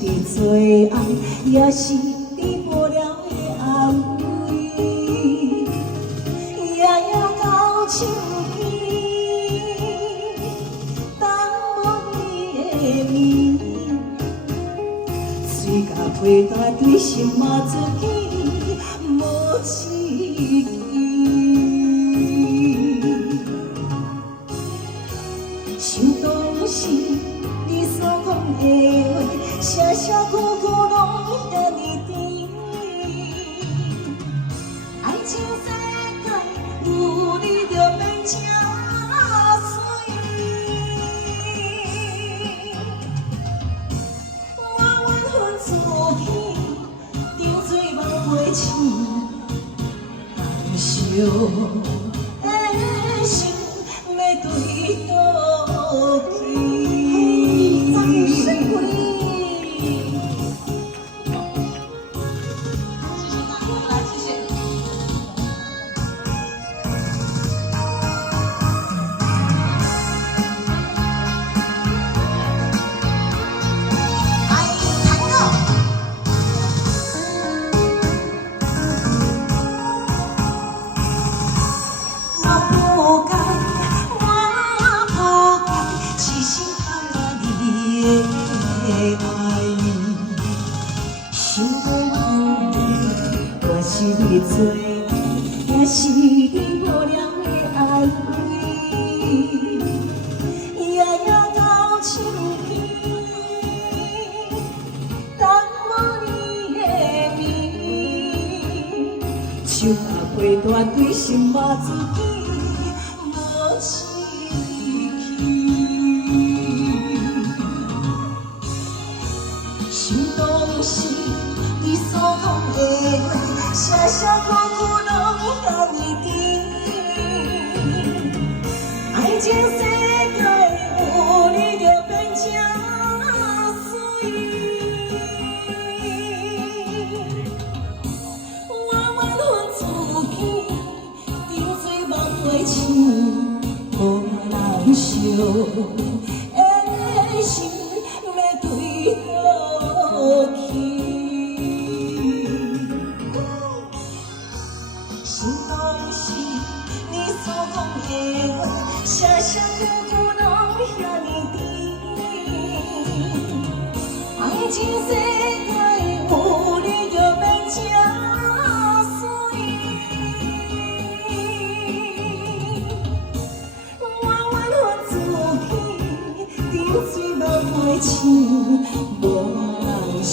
你最爱，也是你无聊的安慰，夜夜到手边，等无你的面，水甲陪带对心嘛自己无志气，想当时你所讲的话，声声句句拢遐尼甜。爱情世界有你就变真水。我缘分自己，张嘴嘛袂醒，难受的心要对倒去？想讲我是你最爱，也是你无聊的安慰，夜夜到手边，等无你的面，手甲陪带对心嘛自己无志气，想当时你所讲的话，声声句句拢遐尼甜。爱情世界有你就变真水。我缘分自己，张嘴嘛袂醒，无人惜的心要对倒去？想当时你所讲的话，声声句句拢遐尼甜。爱情世界有你就变真水。我缘分自己，张嘴嘛袂醒，无人惜。